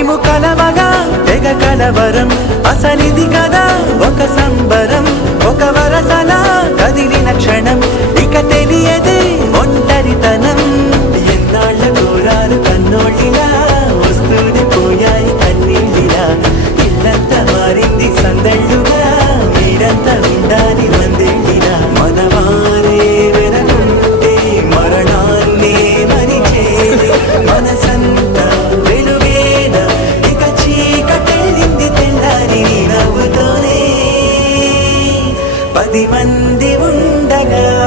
మేము కలవగా తెగ కలవరం. అసలిది కదా ఒక సంబరం. పది మంది ఉండగా